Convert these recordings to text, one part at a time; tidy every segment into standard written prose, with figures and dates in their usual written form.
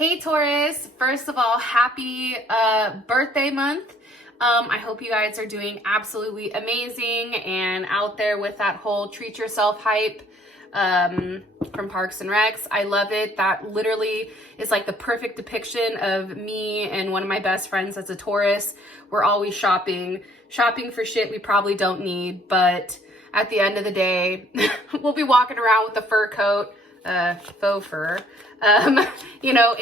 Hey Taurus, first of all, happy birthday month. I hope you guys are doing absolutely amazing and out there with that whole treat yourself hype from Parks and Recs. I love it. That literally is like the perfect depiction of me and one of my best friends as a Taurus. We're always shopping for shit we probably don't need, but at the end of the day, we'll be walking around with a fur coat, faux fur,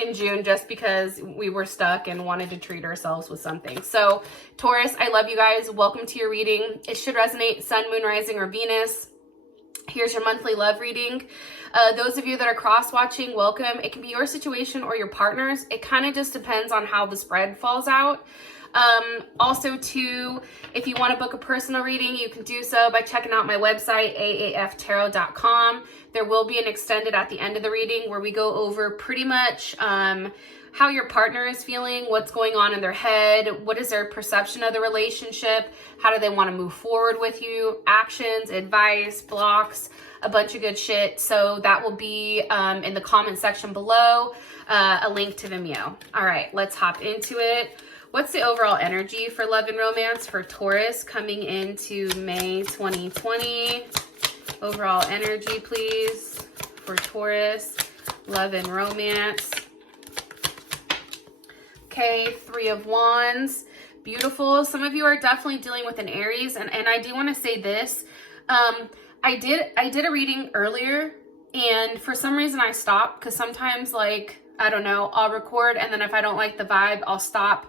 in June just because we were stuck and wanted to treat ourselves with something. So Taurus, I love you guys. Welcome to your reading. It should resonate Sun, Moon, Rising, or Venus. Here's your monthly love reading. Those of you that are cross-watching, welcome. It can be your situation or your partner's. It kind of just depends on how the spread falls out. Also too, if you want to book a personal reading, you can do so by checking out my website, aaftarot.com. There will be an extended at the end of the reading where we go over pretty much how your partner is feeling, what's going on in their head, what is their perception of the relationship, how do they want to move forward with you, actions, advice, blocks, a bunch of good shit. So that will be in the comment section below, a link to Vimeo. All right, let's hop into it. What's the overall energy for love and romance for Taurus coming into May 2020? Overall energy, please, for Taurus, love and romance. Okay, Three of Wands. Beautiful. Some of you are definitely dealing with an Aries, and I do want to say this. I did a reading earlier, and for some reason I stopped because sometimes, like, I don't know, I'll record, and then if I don't like the vibe, I'll stop,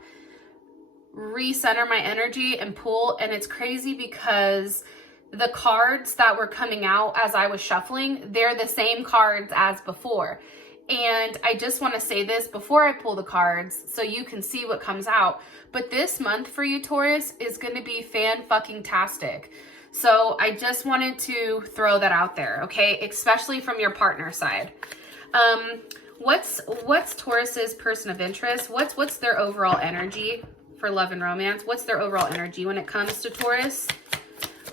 recenter my energy and pull. And it's crazy because the cards that were coming out as I was shuffling, they're the same cards as before. And I just want to say this before I pull the cards so you can see what comes out. But this month for you, Taurus, is going to be fan-fucking-tastic. So I just wanted to throw that out there, okay? Especially from your partner side. What's Taurus's person of interest? What's their overall energy for love and romance? What's their overall energy when it comes to Taurus?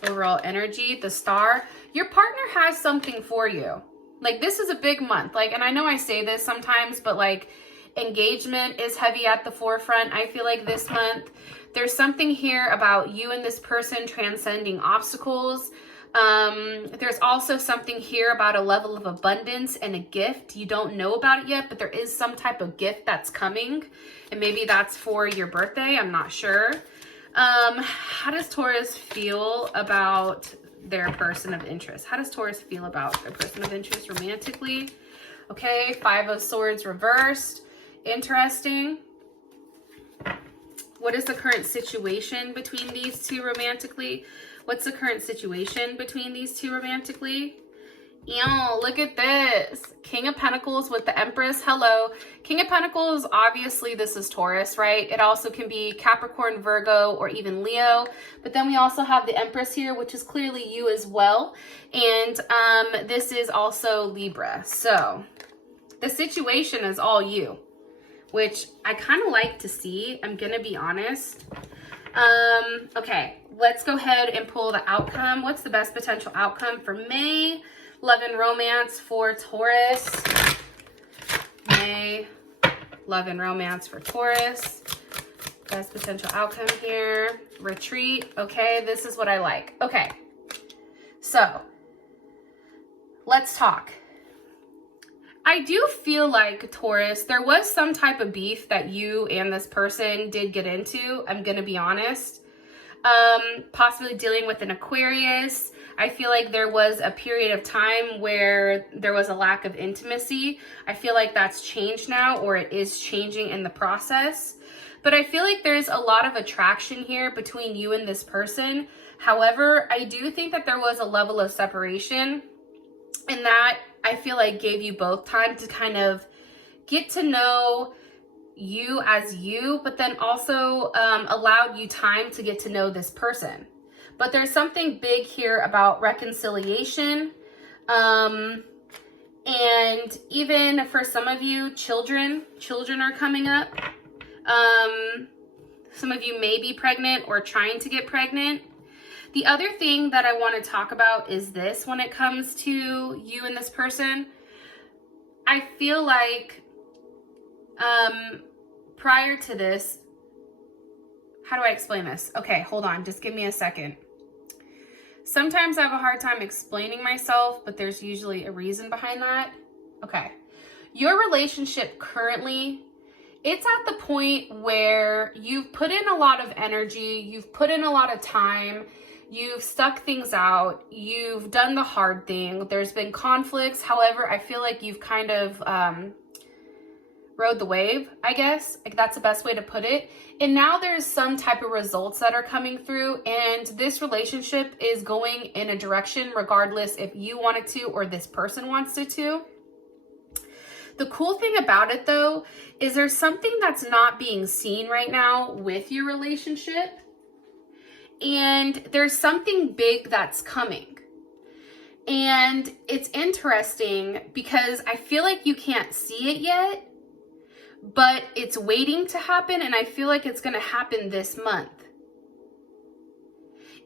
Overall energy, the Star. Your partner has something for you. Like, this is a big month. Like, and I know I say this sometimes, but like, engagement is heavy at the forefront. I feel like this month there's something here about you and this person transcending obstacles. There's also something here about a level of abundance and a gift. You don't know about it yet, but there is some type of gift that's coming, and maybe that's for your birthday. I'm not sure. How does Taurus feel about their person of interest? How does Taurus feel about their person of interest romantically? Okay, Five of Swords reversed. Interesting. What is the current situation between these two romantically? What's the current situation between these two romantically? Ew, look at this. King of Pentacles with the Empress. Hello. King of Pentacles, obviously this is Taurus, right? It also can be Capricorn, Virgo, or even Leo. But then we also have the Empress here, which is clearly you as well. And this is also Libra. So the situation is all you, which I kind of like to see. I'm going to be honest. Okay, let's go ahead and pull the outcome. What's the best potential outcome for May? Love and romance for Taurus. May, love and romance for Taurus. Best potential outcome here. Retreat. Okay, this is what I like. Okay, so let's talk. I do feel like, Taurus, there was some type of beef that you and this person did get into. I'm going to be honest. Possibly dealing with an Aquarius. I feel like there was a period of time where there was a lack of intimacy. I feel like that's changed now, or it is changing in the process. But I feel like there's a lot of attraction here between you and this person. However, I do think that there was a level of separation, and that I feel like gave you both time to kind of get to know you as you, but then also allowed you time to get to know this person. But there's something big here about reconciliation. And even for some of you, children are coming up. Some of you may be pregnant or trying to get pregnant. The other thing that I want to talk about is this when it comes to you and this person. I feel like prior to this, how do I explain this? Okay, hold on, just give me a second. Sometimes I have a hard time explaining myself, but there's usually a reason behind that. Okay, your relationship currently, it's at the point where you've put in a lot of energy, you've put in a lot of time, you've stuck things out, you've done the hard thing, there's been conflicts. However, I feel like you've kind of rode the wave, I guess. Like, that's the best way to put it. And now there's some type of results that are coming through, and this relationship is going in a direction regardless if you want it to or this person wants it to. The cool thing about it though is there's something that's not being seen right now with your relationship, and there's something big that's coming. And it's interesting because I feel like you can't see it yet, but it's waiting to happen, and I feel like it's going to happen this month.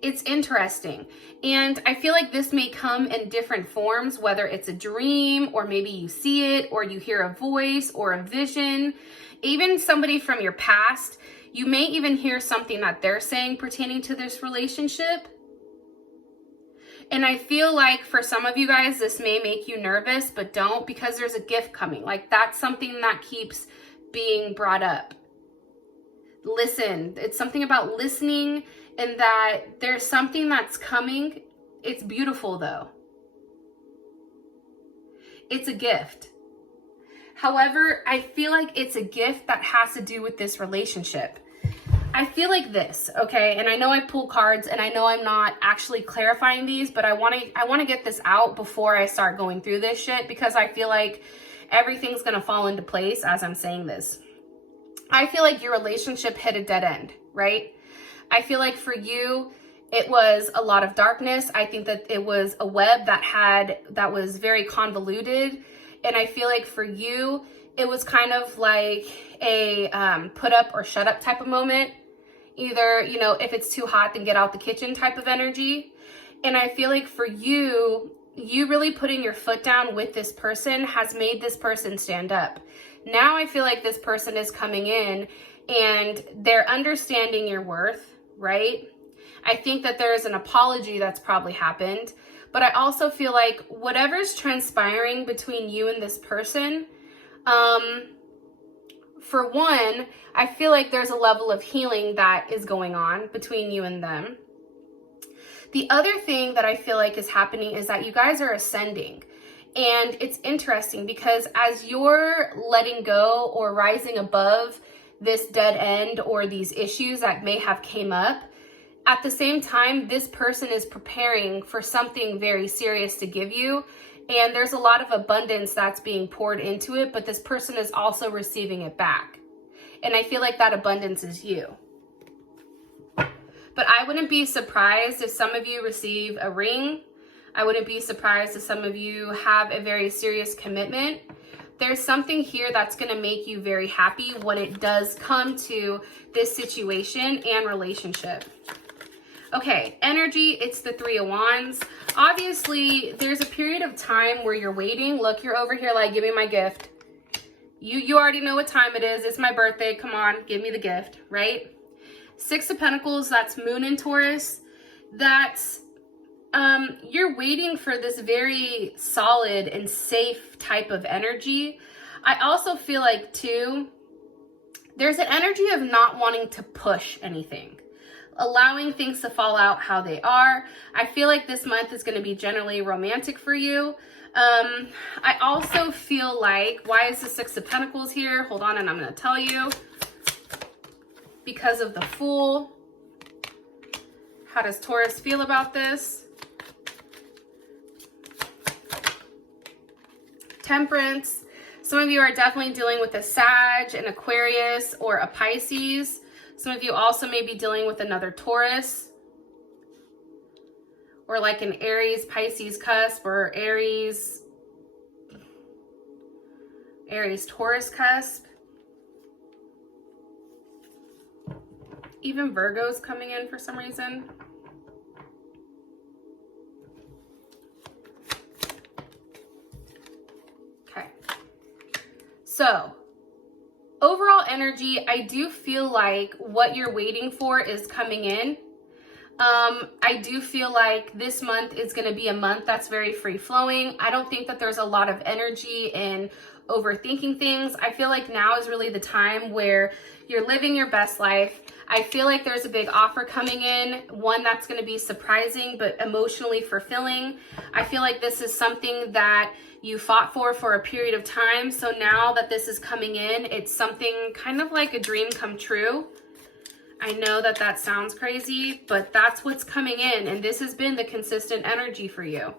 It's interesting, and I feel like this may come in different forms, whether it's a dream, or maybe you see it, or you hear a voice or a vision, even somebody from your past. You may even hear something that they're saying pertaining to this relationship. And I feel like for some of you guys, this may make you nervous, but don't, because there's a gift coming. Like, that's something that keeps being brought up. Listen, it's something about listening, and that there's something that's coming. It's beautiful though. It's a gift. However, I feel like it's a gift that has to do with this relationship. I feel like this, okay? And I know I pull cards, and I know I'm not actually clarifying these, but I want to get this out before I start going through this shit, because I feel like everything's going to fall into place as I'm saying this. I feel like your relationship hit a dead end, right? I feel like for you, it was a lot of darkness. I think that it was a web that was very convoluted. And I feel like for you, it was kind of like a put up or shut up type of moment. Either, you know, if it's too hot, then get out the kitchen type of energy. And I feel like for you, you really putting your foot down with this person has made this person stand up. Now I feel like this person is coming in and they're understanding your worth, right? I think that there's an apology that's probably happened, but I also feel like whatever's transpiring between you and this person, for one, I feel like there's a level of healing that is going on between you and them. The other thing that I feel like is happening is that you guys are ascending. And it's interesting because as you're letting go or rising above this dead end or these issues that may have came up, at the same time, this person is preparing for something very serious to give you. And there's a lot of abundance that's being poured into it, but this person is also receiving it back. And I feel like that abundance is you. But I wouldn't be surprised if some of you receive a ring. I wouldn't be surprised if some of you have a very serious commitment. There's something here that's going to make you very happy when it does come to this situation and relationship. Okay, energy, it's the Three of Wands. Obviously, there's a period of time where you're waiting. Look, you're over here like, give me my gift. You already know what time it is. It's my birthday. Come on, give me the gift, right? Six of Pentacles, that's Moon in Taurus. That's, you're waiting for this very solid and safe type of energy. I also feel like, too, there's an energy of not wanting to push anything, allowing things to fall out how they are. I feel like this month is going to be generally romantic for you. I also feel like, why is the Six of Pentacles here? Hold on, and I'm going to tell you. Because of the Fool. How does Taurus feel about this? Temperance. Some of you are definitely dealing with a Sag, an Aquarius, or a Pisces. Some of you also may be dealing with another Taurus, or like an Aries Pisces cusp, or Aries Taurus cusp. Even Virgo's coming in for some reason. Okay. So, overall energy, I do feel like what you're waiting for is coming in. I do feel like this month is going to be a month that's very free flowing. I don't think that there's a lot of energy in overthinking things. I feel like now is really the time where you're living your best life. I feel like there's a big offer coming in, one that's going to be surprising but emotionally fulfilling. I feel like this is something that you fought for a period of time. So now that this is coming in, it's something kind of like a dream come true. I know that that sounds crazy, but that's what's coming in, and this has been the consistent energy for you.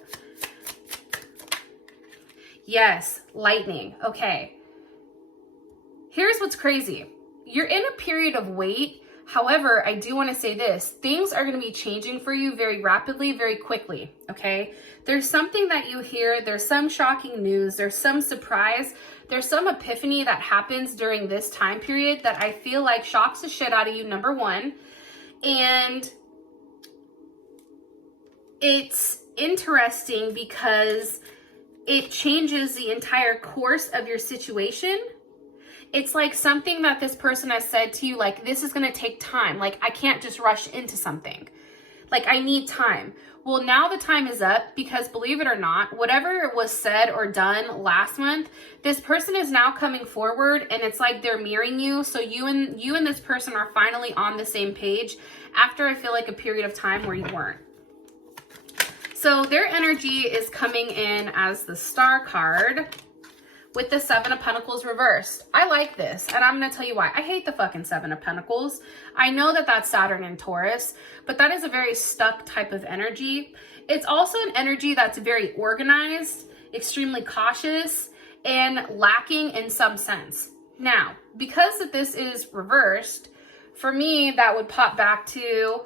Yes, lightning. Okay. Here's what's crazy. You're in a period of wait. However, I do want to say this. Things are going to be changing for you very rapidly, very quickly, okay? There's something that you hear. There's some shocking news. There's some surprise. There's some epiphany that happens during this time period that I feel like shocks the shit out of you, number one. And it's interesting because it changes the entire course of your situation. It's like something that this person has said to you, like, this is going to take time. Like, I can't just rush into something. Like, I need time. Well, now the time is up because, believe it or not, whatever was said or done last month, this person is now coming forward, and it's like they're mirroring you. So you and this person are finally on the same page after I feel like a period of time where you weren't. So their energy is coming in as the Star card with the Seven of Pentacles reversed. I like this, and I'm going to tell you why. I hate the fucking Seven of Pentacles. I know that that's Saturn and Taurus, but that is a very stuck type of energy. It's also an energy that's very organized, extremely cautious, and lacking in some sense. Now, because that this is reversed, for me, that would pop back to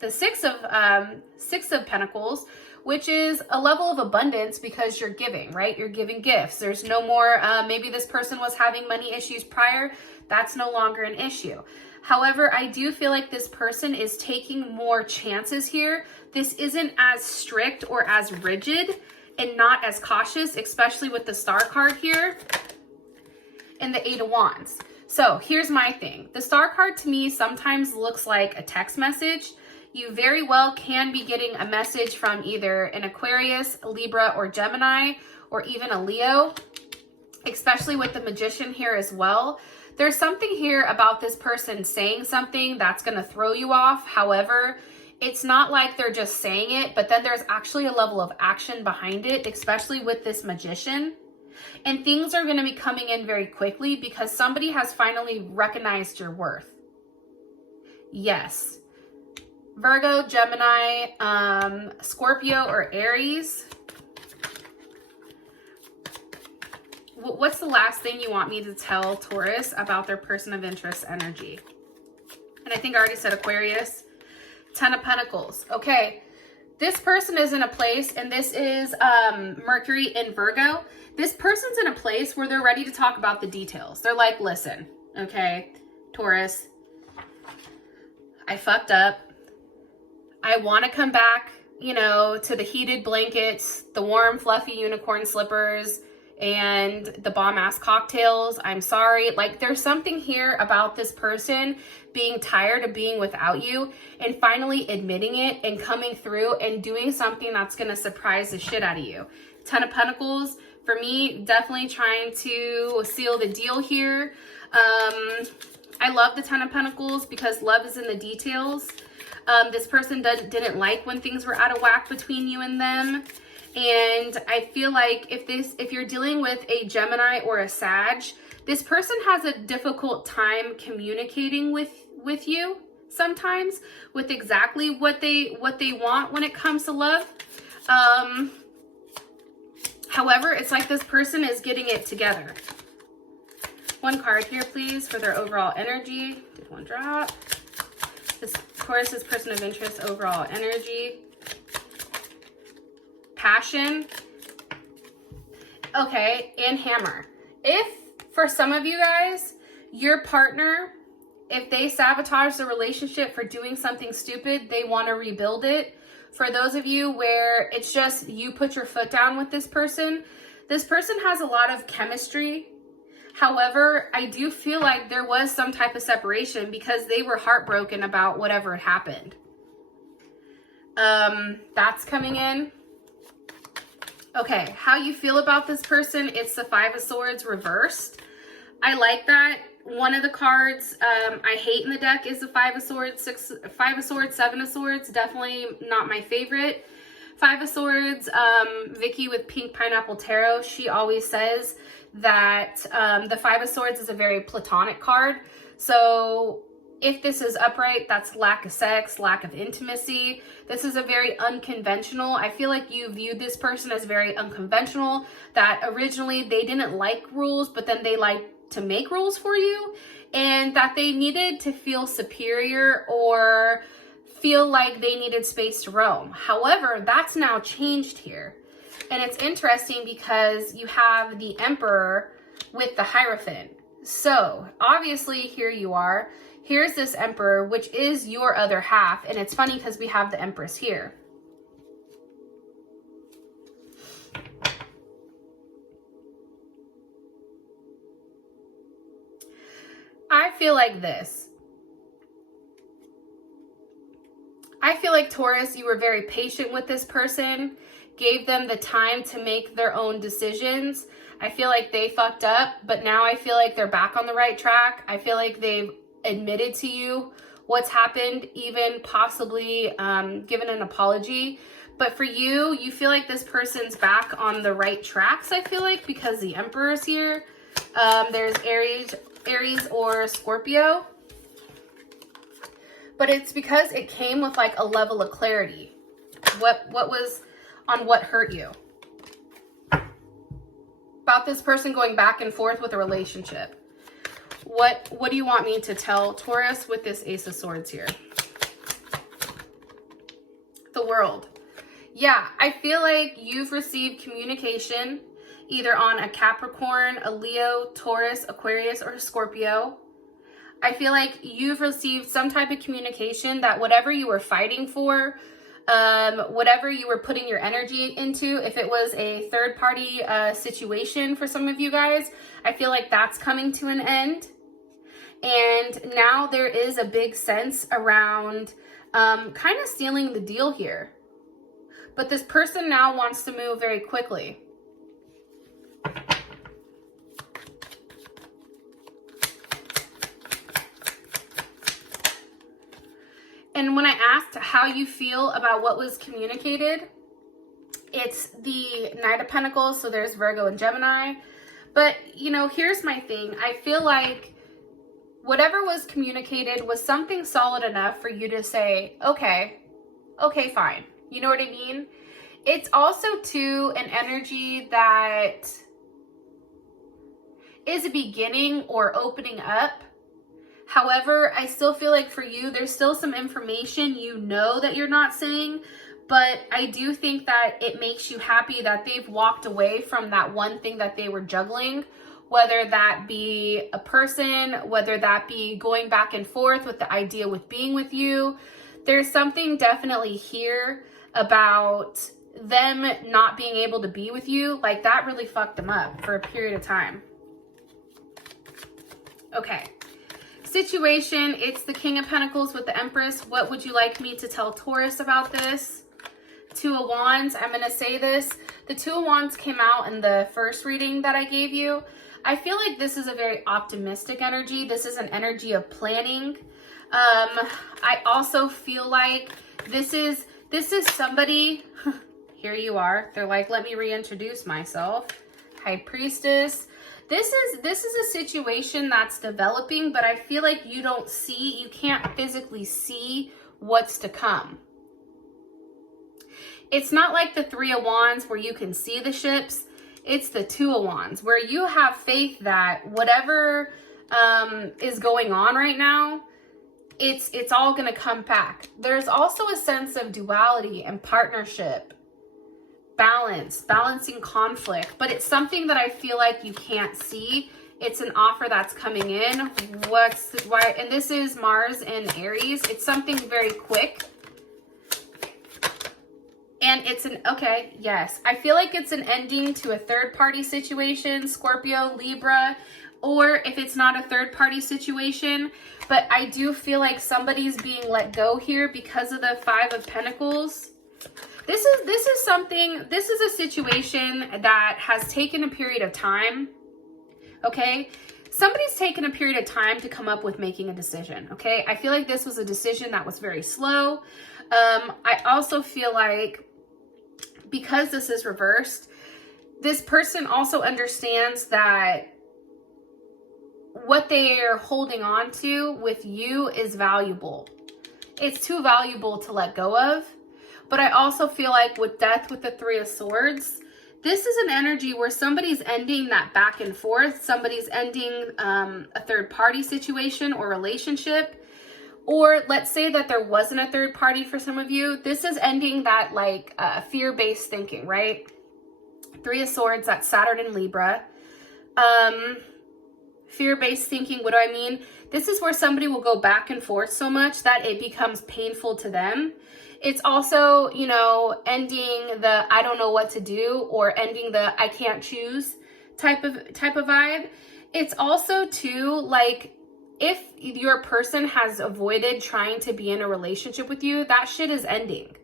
the Six of Pentacles, which is a level of abundance because you're giving, right? You're giving gifts. There's no more, maybe this person was having money issues prior. That's no longer an issue. However, I do feel like this person is taking more chances here. This isn't as strict or as rigid and not as cautious, especially with the Star card here and the Eight of Wands. So here's my thing. The Star card to me sometimes looks like a text message. You very well can be getting a message from either an Aquarius, Libra, or Gemini, or even a Leo, especially with the Magician here as well. There's something here about this person saying something that's going to throw you off. However, it's not like they're just saying it, but then there's actually a level of action behind it, especially with this Magician. And things are going to be coming in very quickly because somebody has finally recognized your worth. Yes. Virgo, Gemini, Scorpio, or Aries. What's the last thing you want me to tell Taurus about their person of interest energy? And I think I already said Aquarius. Ten of Pentacles. Okay, this person is in a place, and this is Mercury in Virgo. This person's in a place where they're ready to talk about the details. They're like, listen, okay, Taurus, I fucked up. I want to come back, you know, to the heated blankets, the warm, fluffy unicorn slippers, and the bomb-ass cocktails. I'm sorry. Like, there's something here about this person being tired of being without you and finally admitting it and coming through and doing something that's going to surprise the shit out of you. Ten of Pentacles, for me, definitely trying to seal the deal here. I love the Ten of Pentacles because love is in the details. This person didn't like when things were out of whack between you and them. And I feel like if you're dealing with a Gemini or a Sag, this person has a difficult time communicating with you sometimes with exactly what they want when it comes to love. However, it's like this person is getting it together. One card here, please, for their overall energy. Did one drop? This Taurus's person of interest, overall energy. Passion. Okay, and Hammer. If, for some of you guys, your partner, if they sabotage the relationship for doing something stupid, they want to rebuild it. For those of you where it's just you put your foot down with this person has a lot of chemistry. However, I do feel like there was some type of separation because they were heartbroken about whatever had happened. That's coming in. Okay, how you feel about this person, it's the Five of Swords reversed. I like that. One of the cards I hate in the deck is the Five of Swords, Five of Swords, Seven of Swords. Definitely not my favorite. Five of Swords, Vicky with Pink Pineapple Tarot, she always says that the Five of Swords is a very platonic card. So if this is upright, that's lack of sex, lack of intimacy. This is a very unconventional. I feel like you viewed this person as very unconventional, that originally they didn't like rules, but then they like to make rules for you, and that they needed to feel superior or feel like they needed space to roam. However, that's now changed here. And it's interesting because you have the Emperor with the Hierophant. So obviously here you are. Here's this Emperor, which is your other half. And it's funny because we have the Empress here. I feel like this. I feel like, Taurus, you were very patient with this person, gave them the time to make their own decisions. I feel like they fucked up, but now I feel like they're back on the right track. I feel like they've admitted to you what's happened, even possibly given an apology. But for you, you feel like this person's back on the right tracks, I feel like, because the Emperor's here. There's Aries or Scorpio. But it's because it came with like a level of clarity. What was on what hurt you? About this person going back and forth with a relationship. What do you want me to tell Taurus with this Ace of Swords here? The World. Yeah, I feel like you've received communication either on a Capricorn, a Leo, Taurus, Aquarius, or Scorpio. I feel like you've received some type of communication that whatever you were fighting for, whatever you were putting your energy into, if it was a third party situation for some of you guys, I feel like that's coming to an end. And now there is a big sense around kind of sealing the deal here. But this person now wants to move very quickly. And when I asked how you feel about what was communicated, it's the Knight of Pentacles, so there's Virgo and Gemini. But, you know, here's my thing. I feel like whatever was communicated was something solid enough for you to say, okay, fine. You know what I mean? It's also, too, an energy that is a beginning or opening up. However, I still feel like for you, there's still some information you know that you're not saying, but I do think that it makes you happy that they've walked away from that one thing that they were juggling, whether that be a person, whether that be going back and forth with the idea with being with you. There's something definitely here about them not being able to be with you. Like, that really fucked them up for a period of time. Okay. Situation, it's the King of Pentacles with the Empress. What would you like me to tell Taurus about this? Two of Wands. I'm going to say this. The Two of Wands came out in the first reading that I gave you. I feel like this is a very optimistic energy. This is an energy of planning. I also feel like this is somebody, here you are. They're like, let me reintroduce myself. High Priestess. This is a situation that's developing, but I feel like you can't physically see what's to come. It's not like the Three of Wands where you can see the ships. It's the Two of Wands where you have faith that whatever is going on right now, it's all going to come back. There's also a sense of duality and partnership. Balancing conflict, but it's something that I feel like you can't see. It's an offer that's coming in. And this is Mars and Aries. It's something very quick. And it's yes. I feel like it's an ending to a third party situation, Scorpio, Libra, or if it's not a third party situation, but I do feel like somebody's being let go here because of the Five of Pentacles. This is a situation that has taken a period of time, okay? Somebody's taken a period of time to come up with making a decision, okay? I feel like this was a decision that was very slow. I also feel like because this is reversed, this person also understands that what they are holding on to with you is valuable. It's too valuable to let go of. But I also feel like with Death with the Three of Swords, this is an energy where somebody's ending that back and forth. Somebody's ending a third party situation or relationship. Or let's say that there wasn't a third party for some of you. This is ending that like fear-based thinking, right? Three of Swords, that's Saturn and Libra. Fear-based thinking, what do I mean? This is where somebody will go back and forth so much that it becomes painful to them. It's also, you know, ending the I don't know what to do, or ending the I can't choose type of vibe. It's also too like if your person has avoided trying to be in a relationship with you, that shit is ending.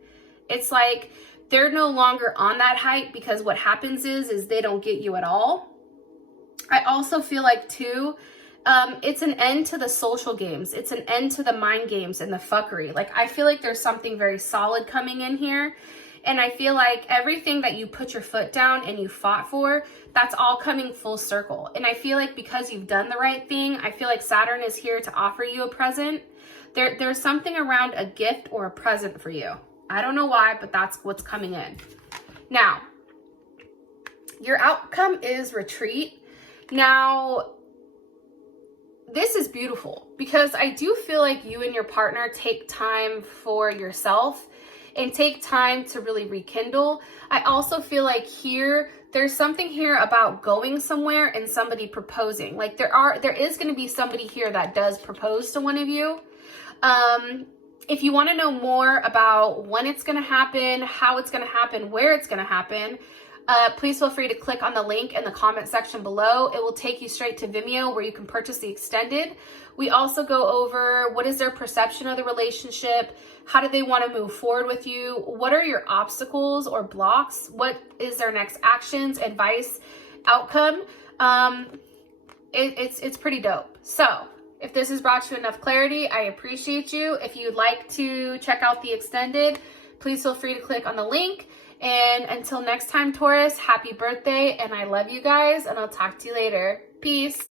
It's like they're no longer on that hype because what happens is they don't get you at all. I also feel like too, it's an end to the social games. It's an end to the mind games and the fuckery. Like, I feel like there's something very solid coming in here. And I feel like everything that you put your foot down and you fought for, that's all coming full circle. And I feel like because you've done the right thing, I feel like Saturn is here to offer you a present. There's something around a gift or a present for you. I don't know why, but that's what's coming in. Now, your outcome is retreat. Now, this is beautiful because I do feel like you and your partner take time for yourself and take time to really rekindle. I also feel like here, there's something here about going somewhere and somebody proposing. Like there is going to be somebody here that does propose to one of you. If you want to know more about when it's going to happen, how it's going to happen, where it's going to happen, please feel free to click on the link in the comment section below. It will take you straight to Vimeo where you can purchase the extended. We also go over what is their perception of the relationship, how do they want to move forward with you, what are your obstacles or blocks, what is their next actions, advice, outcome. It's pretty dope. So if this has brought you enough clarity, I appreciate you. If you'd like to check out the extended, please feel free to click on the link. And until next time, Taurus, happy birthday, and I love you guys, and I'll talk to you later. Peace.